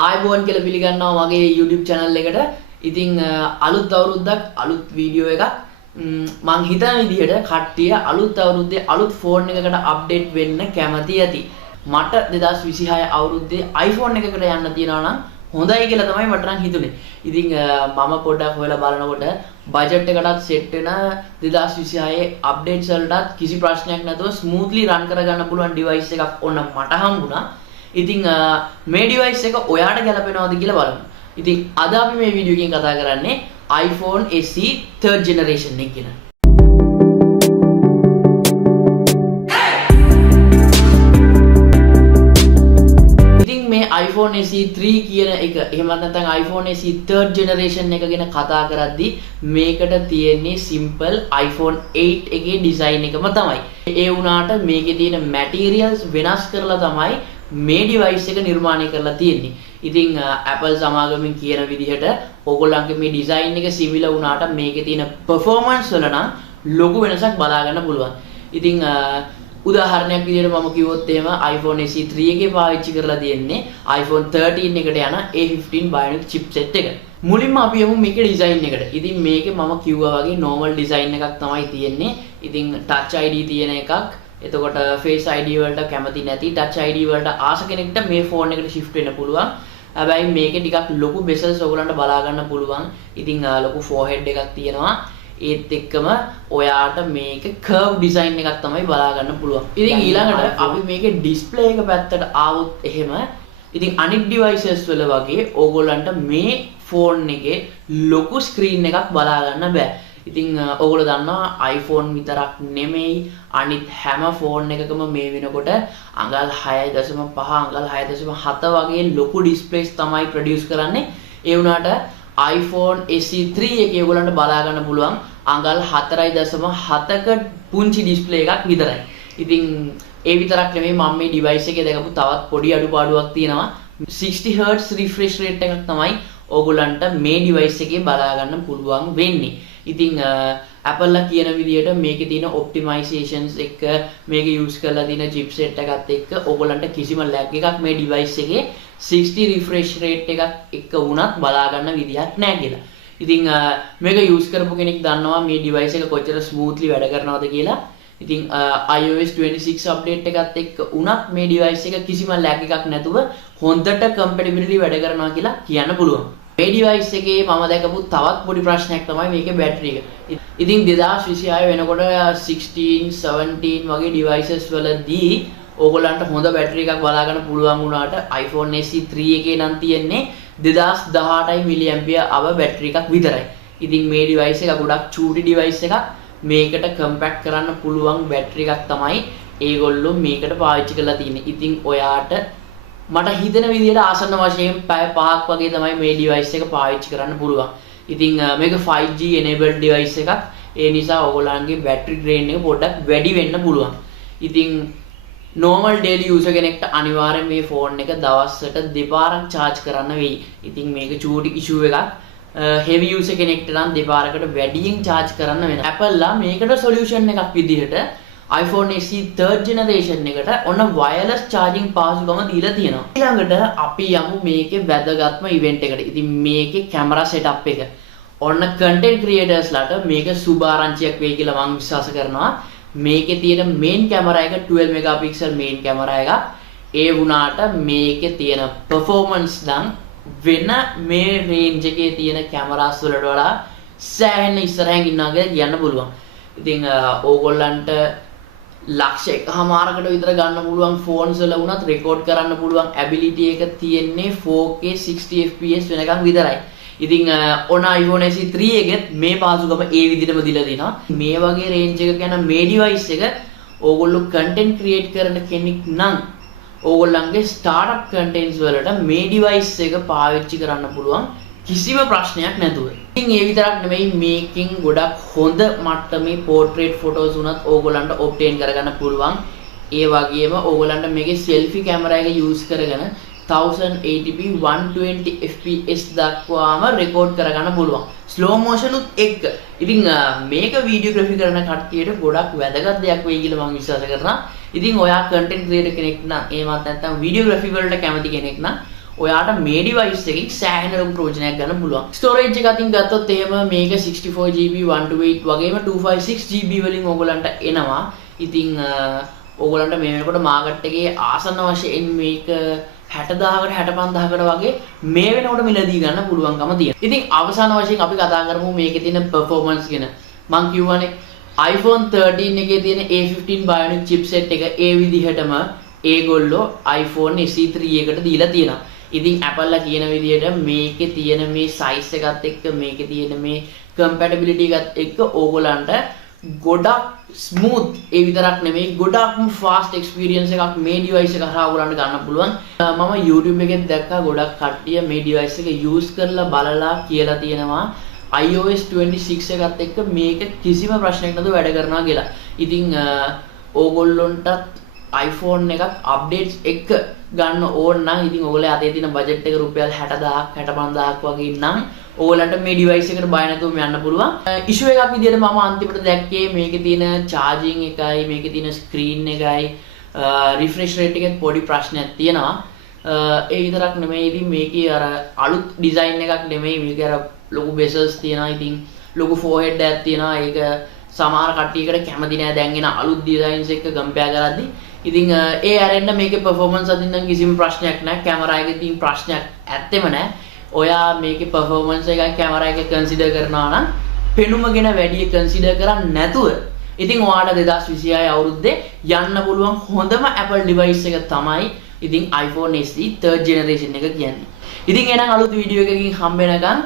ආයුබෝවන් කියලා පිළිගන්නවා මගේ YouTube channel එකට. ඉතින් අලුත් අවුරුද්දක් අලුත් වීඩියෝ එකක් මං හිතන විදිහට කට්ටිය අලුත් අවුරුද්දේ අලුත් ෆෝන් එකකට අප්ඩේට් වෙන්න කැමති ඇති. මට 2026 අවුරුද්දේ iPhone එකකට යන්න තියෙනවා නම් හොඳයි කියලා තමයි මට නම් හිතුනේ. ඉතින් මම පොඩ්ඩක් හොයලා බලනකොට බජට් එකටත් සෙට් වෙන 2026 අප්ඩේට්ස් වලටත් කිසි ප්‍රශ්නයක් නැතුව ස්මූත්ලි රන් කරගන්න පුළුවන් ඩිවයිස් එකක් ඕන මට හම්බුණා. ඉතින් මේ ඩිවයිස් එක ඔයාට ගැලපෙනවද කියලා බලමු. ඉතින් අද අපි මේ වීඩියෝ එකෙන් කතා කරන්නේ iPhone SE 3rd generation එක ගැන. ඉතින් මේ iPhone SE 3 කියන එක එහෙමත් නැත්නම් iPhone SE 3rd generation එක ගැන කතා කරද්දී මේකට තියෙන්නේ simple iPhone 8 එකේ design එකම තමයි. ඒ වුණාට මේකේ තියෙන materials වෙනස් කරලා තමයි මේ device එක නිර්මාණය කරලා තියෙන්නේ. ඉතින් Apple සමාගමෙන් කියන විදිහට ඕගොල්ලන්ගේ මේ design එක similar වුණාට මේකේ තියෙන performance වල නම් ලොකු වෙනසක් බලා ගන්න පුළුවන්. ඉතින් උදාහරණයක් විදිහට මම කිව්වොත් එහෙම iPhone SE 3 එකේ පාවිච්චි කරලා තියෙන්නේ iPhone 13 එකට යන A15 Bionic chipset එක. මුලින්ම අපි යමු මේකේ design එකට. ඉතින් මේකේ මම කිව්වා වගේ normal design එකක් තමයි තියෙන්නේ. ඉතින් touch ID තියෙන එකක්. එතකොට Face ID වලට කැමති නැති touch ID වලට ආස කෙනෙක්ට මේ ෆෝන් එකට shift වෙන්න පුළුවන්. හැබැයි මේකේ ටිකක් ලොකු bezels ඔයගලන්ට බලා ගන්න පුළුවන්. ඉතින් ලොකු forehead එකක් තියෙනවා. ඒත් එක්කම ඔයාට මේක curve design එකක් තමයි බලා ගන්න පුළුවන්. ඉතින් ඊළඟට අපි මේකේ display එක පැත්තට ආවොත් එහෙම ඉතින් අනිත් devices වල වගේ ඕගොල්ලන්ට මේ ෆෝන් එකේ ලොකු screen එකක් බලා ගන්න බෑ. ඉතින් ඔයගොල්ලෝ දන්නවා iPhone විතරක් නෙමෙයි අනිත් හැම ෆෝන් එකකම මේ වෙනකොට අඟල් 6.5 අඟල් 6.7 වගේ ලොකු ඩිස්ප්ලේස් තමයි ප්‍රොඩියුස් කරන්නේ. ඒ වුණාට iPhone SE 3 එකේ ඔයගොල්ලන්ට බලා ගන්න පුළුවන් අඟල් 4.7ක පුංචි ඩිස්ප්ලේ එකක් විතරයි. ඉතින් ඒ විතරක් නෙමෙයි මම මේ device එකේ දැකපු තවත් පොඩි අඩුපාඩුවක් තියෙනවා. 60 Hz refresh rate එකක් තමයි ඕගොල්ලන්ට මේ device එකේ බලා ගන්න පුළුවන් වෙන්නේ. ඉතින් Apple ලා කියන විදිහට මේකේ තියෙන optimizations එක මේක use කරලා තියෙන chipset එකත් එක්ක ඕගොල්ලන්ට කිසිම lag එකක් මේ device එකේ 60 refresh rate එකක් එක්ක වුණත් බලා ගන්න විදිහක් නැහැ කියලා. ඉතින් මේක use කරපු කෙනෙක් දන්නවා මේ device එක කොච්චර smoothly වැඩ කරනවද කියලා. ඉතින් iOS 26 update එකත් එක්ක වුණත් මේ device එක කිසිම lag එකක් නැතුව හොඳට compatibility වැඩ කරනවා කියලා කියන්න පුළුවන්. මේ device එකේ මම දැකපු තවත් පොඩි ප්‍රශ්නයක් තමයි මේකේ බැටරි එක. ඉතින් 2026 වෙනකොට 16, 17 වගේ devices වලදී ඕගොල්ලන්ට හොඳ බැටරි එකක් බලා ගන්න පුළුවන් වුණාට iPhone SE 3 එකේ නම් තියෙන්නේ 2018 mAh බැටරි එකක් විතරයි. ඉතින් මේ device එක ගොඩක් චූටි device එකක්. මේකට compact කරන්න පුළුවන් බැටරි එකක් තමයි ඒගොල්ලෝ මේකට පාවිච්චි කරලා තියෙන්නේ. ඉතින් ඔයාට මට හිතෙන විදිහට ආසන්න වශයෙන් පැය 5ක් වගේ තමයි මේ device එක පාවිච්චි කරන්න පුළුවන්. ඉතින් මේක 5G enabled device එකක්. ඒ නිසා ඔයගොල්ලන්ගේ battery drain එක පොඩ්ඩක් වැඩි වෙන්න පුළුවන්. ඉතින් normal daily user කෙනෙක්ට අනිවාර්යෙන් මේ phone එක දවසට දෙපාරක් charge කරන්න වෙයි. ඉතින් මේක චූටි issue එකක්. heavy user කෙනෙක්ට නම් දෙපාරකට වැඩියෙන් charge කරන්න වෙනවා. Apple ලා මේකට solution එකක් විදිහට iPhone SE 3rd generation එකට ඔන්න wireless charging පාසුකම දීලා තියෙනවා. ඊළඟට අපි යමු මේකේ වැදගත්ම event එකට. ඉතින් මේකේ camera setup එක. ඔන්න content creators ලාට මේක සුබ ආරංචියක් වෙයි කියලා මම විශ්වාස කරනවා. මේකේ තියෙන main camera එක 12 megapixel main camera එකක්. ඒ වුණාට මේකේ තියෙන performance නම් වෙන මේ range එකේ තියෙන cameras වලට වඩා සෑහෙන ඉස්සරහින් ඉන්නවා කියලා කියන්න පුළුවන්. ඉතින් ඕගොල්ලන්ට ලක්ෂ එකමාරකට විතර ගන්න පුළුවන් ෆෝන්ස් වල වුණත් රෙකෝඩ් කරන්න පුළුවන් ability එක තියෙන්නේ 4K 60 fps වෙනකන් විතරයි. ඉතින් ඔන iPhone SE 3 එකෙත් මේ පාසුකම ඒ විදිහටම දීලා තිනවා. මේ වගේ range එකක යන මේ device එක ඕගොල්ලෝ content create කරන කෙනෙක් නම් ඕගොල්ලන්ගේ startup contents වලට මේ device එක පාවිච්චි කරන්න පුළුවන් කිසිම ප්‍රශ්නයක් නැතුව. ඉතින් ඒ විතරක් නෙමෙයි මේකෙන් ගොඩක් හොඳ මට්ටමේ portrait photos උනත් ඕගොල්ලන්ට obtain කරගන්න පුළුවන්. ඒ වගේම ඕගොල්ලන්ට මේකේ selfie camera එක use කරගෙන 1080p 120 fps දක්වාම record කරගන්න පුළුවන්. slow motion උත් එක්ක. ඉතින් මේක videography කරන කට්ටියට ගොඩක් වැදගත් දෙයක් වෙයි කියලා මම විශ්වාස කරනවා. ඉතින් ඔයා content creator කෙනෙක් නම් එහෙමත් නැත්නම් videography වලට කැමති කෙනෙක් නම් ඔයාට මේ ඩිවයිස් එකකින් සෑහෙන ලොකු ප්‍රයෝජනයක් ගන්න පුළුවන්. ස්ටෝරේජ් එක අතින් ගත්තොත් එහෙම මේක 64GB 128 වගේම 256GB වලින් ඕගලන්ට එනවා. ඉතින් ඕගලන්ට මේ වෙනකොට මාකට් එකේ ආසන්න වශයෙන් මේක 60000කට 65000කට වගේ මේ වෙනකොට මිලදී ගන්න පුළුවන්කම තියෙනවා. ඉතින් අවසාන වශයෙන් අපි කතා කරමු මේකේ තියෙන performance ගැන. මම කියවනේ iPhone 13 එකේ තියෙන A15 Bionic chipset එක ඒ විදිහටම ඒගොල්ලෝ iPhone SE3 එකට දීලා තියෙනවා. ඉතින් Apple ලා කියන විදිහට මේකේ තියෙන මේ size එකත් එක්ක මේකේ තියෙන මේ compatibility එකත් එක්ක ඕගොල්ලන්ට ගොඩක් smooth ඒ විතරක් නෙමෙයි ගොඩක්ම fast experience එකක් මේ device එක හරහා ඔයගලන්ට ගන්න පුළුවන්. මම YouTube එකෙන් දැක්කා ගොඩක් කට්ටිය මේ device එක use කරලා බලලා කියලා තියෙනවා iOS 26 එකත් එක්ක මේක කිසිම ප්‍රශ්නයක් නැතුව වැඩ කරනවා කියලා. ඉතින් ඕගොල්ලොන්ටත් iPhone එකක් updates එක ගන්න ඕන නම් ඉතින් ඔයගොල්ලෝ අතේ තියෙන budget එක රුපියල් 60000ක් 65000ක් වගේ නම් ඕගොල්ලන්ට මේ device එකට බය නැතුව යන්න පුළුවන්. issue එකක් විදිහට මම අන්තිමට දැක්කේ මේකේ තියෙන charging එකයි මේකේ තියෙන screen එකයි refresh rate එකෙත් පොඩි ප්‍රශ්නයක් තියෙනවා. ඒ විතරක් නෙමෙයි ඉතින් මේකේ අර අලුත් design එකක් නෙමෙයි මේකේ අර ලොකු bezels තියෙනවා. ඉතින් ලොකු forehead එකක් තියෙනවා. ඒක සමහර කට්ටියකට කැමති නෑ දැන් එන අලුත් designs එක compare කරද්දී. ඉතින් ඒ අරෙන්න මේකේ performance අදින් නම් කිසිම ප්‍රශ්නයක් නැහැ. කැමරා එකේ තියෙන ප්‍රශ්නයක් ඇත්තෙම නැහැ. ඔයා මේකේ performance එකයි කැමරා එක consider කරනවා නම් පෙනුම ගැන වැඩි consider කරන්නේ නැතුව ඉතින් ඔයාට 2026 අවුරුද්දේ යන්න පුළුවන් හොඳම Apple device එක තමයි ඉතින් iPhone SE 3rd generation එක කියන්නේ. ඉතින් එහෙනම් අලුත් වීඩියෝ එකකින් හම්බ වෙනකන්